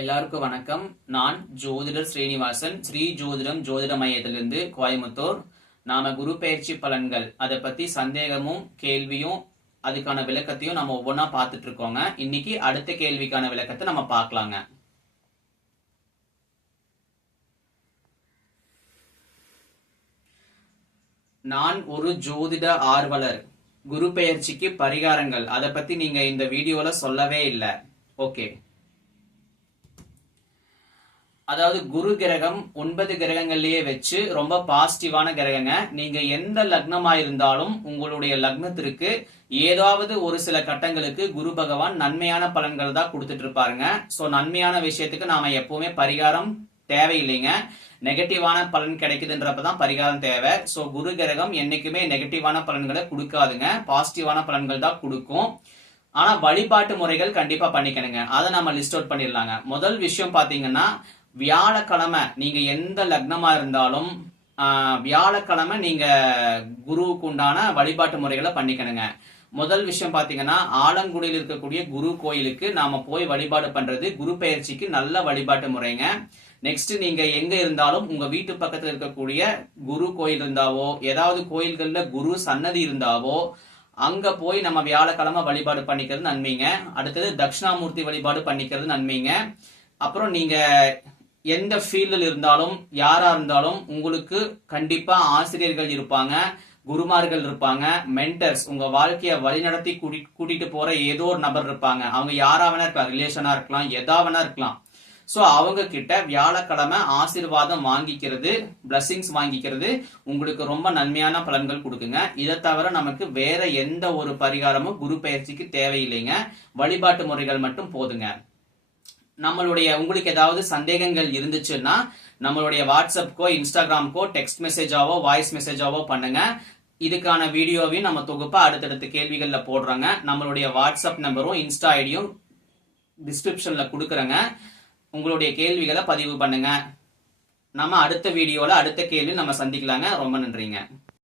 எல்லாருக்கும் வணக்கம். நான் ஜோதிடர் ஸ்ரீனிவாசன், ஸ்ரீ ஜோதிடம் ஜோதிட மையத்திலிருந்து கோயம்புத்தூர். நாம குரு பயிற்சி பலன்கள் அதை பத்தி சந்தேகமும் கேள்வியும் அதுக்கான விளக்கத்தையும் நம்ம ஒவ்வொன்றா பார்த்துட்டு இருக்கோங்க. இன்னைக்கு அடுத்த கேள்விக்கான விளக்கத்தை நம்ம பார்க்கலாங்க. நான் ஒரு ஜோதிட ஆர்வலர். குரு பெயர்ச்சிக்கு பரிகாரங்கள் அதை பத்தி நீங்க இந்த வீடியோல சொல்லவே இல்லை. ஓகே, அதாவது குரு கிரகம் 9 கிரகங்கள்லயே வச்சு ரொம்ப பாசிட்டிவான கிரகங்க. நீங்க எந்த லக்னமா இருந்தாலும் உங்களுடைய லக்னத்திற்கு ஏதாவது ஒரு சில கட்டங்களுக்கு குரு பகவான் நன்மையான பலன்கள் தான் கொடுத்துட்டு இருப்பாருங்க. சோ நன்மையான விஷயத்துக்கு நாம எப்பவுமே பரிகாரம் தேவையில்லைங்க. நெகட்டிவான பலன் கிடைக்குதுன்றப்பதான் பரிகாரம் தேவை. சோ குரு கிரகம் என்னைக்குமே நெகட்டிவான பலன்களை கொடுக்காதுங்க, பாசிட்டிவான பலன்கள் தான் கொடுக்கும். ஆனா வழிபாட்டு முறைகள் கண்டிப்பா பண்ணிக்கணுங்க. அதை நம்ம லிஸ்ட் அவுட் பண்ணிடலாங்க. முதல் விஷயம் பாத்தீங்கன்னா, வியாழக்கிழமை நீங்க எந்த லக்னமா இருந்தாலும் வியாழக்கிழமை நீங்க குருவுக்கு உண்டான வழிபாட்டு முறைகளை பண்ணிக்கணுங்க. முதல் விஷயம் பாத்தீங்கன்னா, ஆலங்குடியில் இருக்கக்கூடிய குரு கோயிலுக்கு நாம போய் வழிபாடு பண்றது குரு பெயர்ச்சிக்கு நல்ல வழிபாட்டு முறைங்க. நெக்ஸ்ட், நீங்க எங்க இருந்தாலும் உங்க வீட்டு பக்கத்துல இருக்கக்கூடிய குரு கோயில் இருந்தாவோ, ஏதாவது கோயில்கள்ல குரு சன்னதி இருந்தாவோ அங்க போய் நம்ம வியாழக்கிழமை வழிபாடு பண்ணிக்கிறது நன்மைங்க. அடுத்தது தட்சிணாமூர்த்தி வழிபாடு பண்ணிக்கிறது நன்மைங்க. அப்புறம் நீங்க எந்த ஃபீல்டில் இருந்தாலும் யாரா இருந்தாலும் உங்களுக்கு கண்டிப்பா ஆசிரியர்கள் இருப்பாங்க, குருமார்கள் இருப்பாங்க, மென்டர்ஸ் உங்க வாழ்க்கைய வழிநடத்தி கூட்டிட்டு போற ஏதோ ஒரு நபர் இருப்பாங்க. அவங்க யாரா வேணா இருக்கலாம், ரிலேஷனா இருக்கலாம், எதா வேணா இருக்கலாம். சோ அவங்க கிட்ட வியாழக்கிழமை ஆசீர்வாதம் வாங்கிக்கிறது, பிளஸிங்ஸ் வாங்கிக்கிறது உங்களுக்கு ரொம்ப நன்மையான பலன்கள் கொடுக்குங்க. இதை தவிர நமக்கு வேற எந்த ஒரு பரிகாரமும் குரு பயிற்சிக்கு தேவையில்லைங்க. வழிபாட்டு முறைகள் மட்டும் போதுங்க. உங்களுக்கு ஏதாவது சந்தேகங்கள் இருந்துச்சுன்னா நம்மளுடைய வாட்ஸ்அப்கோ இன்ஸ்டாகிராம்கோ டெக்ஸ்ட் மெசேஜாவோ வாய்ஸ் மெசேஜாவோ பண்ணுங்க. இதுக்கான வீடியோவையும் நம்ம தொகுப்பா அடுத்தடுத்த கேள்விகள்ல போடுறாங்க. நம்மளுடைய வாட்ஸ்அப் நம்பரும் இன்ஸ்டா ஐடியும் டிஸ்கிரிப்ஷன்ல கொடுக்குறேங்க. உங்களுடைய கேள்விகளை பதிவு பண்ணுங்க. நம்ம அடுத்த வீடியோல அடுத்த கேள்வி நம்ம சந்திக்கலாங்க. ரொம்ப நன்றிங்க.